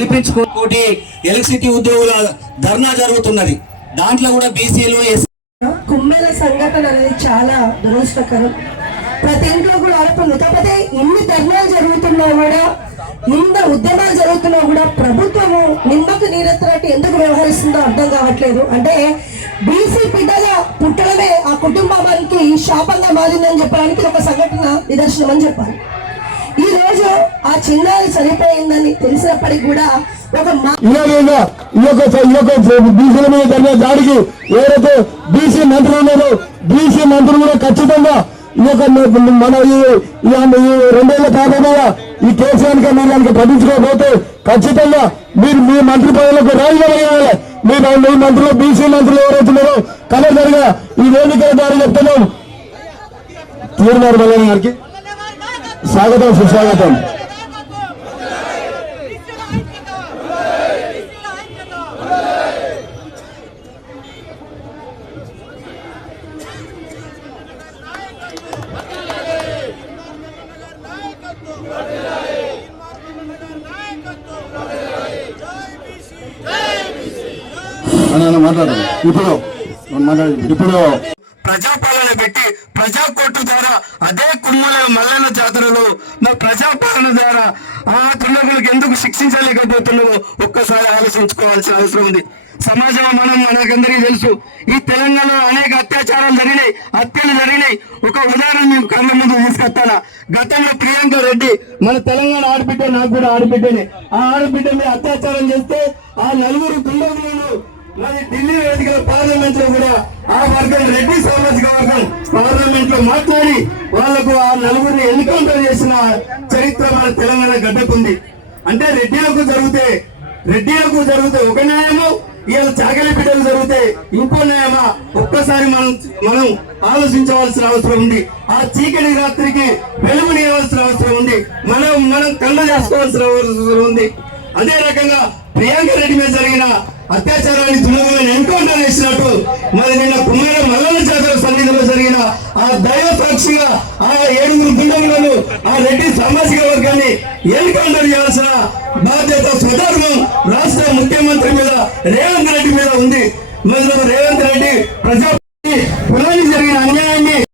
కల్పించుకోటి electricity ఉద్యోగుల ధర్నా జరుగుతున్నది. దాంట్లో కూడా బీసీలు కుమ్మెల సంఘటన అనేది చాలా దురదృష్టకరం. ప్రతి ఇంట్లో కూడా ఆరోపణలు. కాకపోతే ఇన్ని ధర్నాలు జరుగుతున్నా కూడా, ఇంత ఉద్యమాలు జరుగుతున్నా కూడా ప్రభుత్వము నిమ్మకు నీరెత్తనట్టు ఎందుకు వ్యవహరిస్తుందో అర్థం కావట్లేదు. అంటే బీసీ బిడ్డగా పుట్టడమే ఆ కుటుంబానికి శాపంగా మారిందని చెప్పడానికి ఒక సంఘటన నిదర్శనం అని చెప్పాలి. ఈ రోజు ఆ చిన్నారి చనిపోయిందని తెలిసినప్పటికీ కూడా బీసీల మీద జరిగిన దాడికి ఎవరైతే బీసీ మంత్రులు ఉన్నారో బీసీ మంత్రులు కూడా ఖచ్చితంగా మన ఈ 2 ఏళ్ల కాలంలో ఈ కేసీఆర్ మీరు పట్టించుకోకపోతే ఖచ్చితంగా మీరు మీ మంత్రి పదవులకు రాజీనామా చేయాలి. మీ మంత్రులు బీసీ మంత్రులు ఎవరైతున్నారో కలెక్టర్గా ఈ వేదిక ద్వారా చెప్తున్నాం. తీర్మార్ మల్లన్న గారికి స్వాగతం, సుస్వాగతం. మాట్లాడాలి ఇప్పుడు ప్రజాపాలన పెట్టి ప్రజా కోర్టు ద్వారా అదే కుమ్మల మల్లన్న జాతరలో ప్రజాపాలన ద్వారా ఆ దుండగులకు ఎందుకు శిక్షించలేకపోతున్నామో ఒక్కసారి ఆలోచించుకోవాల్సిన అవసరం ఉంది. సమాజం మనకందరికీ తెలుసు, ఈ తెలంగాణలో అనేక అత్యాచారాలు జరిగినాయి, హత్యలు జరిగినాయి. ఒక ఉదాహరణ మేము కళ్ళ ముందు తీసుకొస్తాను. గతంలో ప్రియాంక రెడ్డి మన తెలంగాణ ఆడబిడ్డ, నాకు కూడా ఆడబిడ్డనే, ఆ ఆడబిడ్డ మీద అత్యాచారం చేస్తే ఆ 4 దుండగులను మరి ఢిల్లీ వేదికల పార్లమెంట్ లో కూడా ఆ వర్గం రెడ్డి సామాజిక వర్గం పార్లమెంట్ లో మాట్లాడి వాళ్లకు ఆ 4 ఎన్కౌంటర్ చేసిన చరిత్ర మన తెలంగాణ గడ్డకుంది. అంటే రెడ్డిలకు జరిగితే ఒక న్యాయము, ఇవాళ చాకలి బిడ్డలు జరిగితే ఇంకో న్యాయమా? ఒక్కసారి మనం ఆలోచించవలసిన అవసరం ఉంది. ఆ చీకటి రాత్రికి వెలుగునియవలసిన అవసరం ఉంది. మనం కళ్ళ చేసుకోవాల్సిన అవసరం ఉంది. అదే రకంగా ప్రియాంక రెడ్డి మీద జరిగిన అత్యాచారాన్ని దుర్గలను ఎన్కౌంటర్ చేసినట్టు మరి నిన్న కుమ్మల మల్లన్న జాతర సన్నిధిలో జరిగిన ఆ దైవ సాక్షిగా ఆ 7 దుండగులను, ఆ రెడ్డి సామాజిక వర్గాన్ని ఎన్కౌంటర్ చేయాల్సిన బాధ్యత స్వధర్మం రాష్ట్ర ముఖ్యమంత్రి మీద రేవంత్ రెడ్డి మీద ఉంది. మరి రేవంత్ రెడ్డి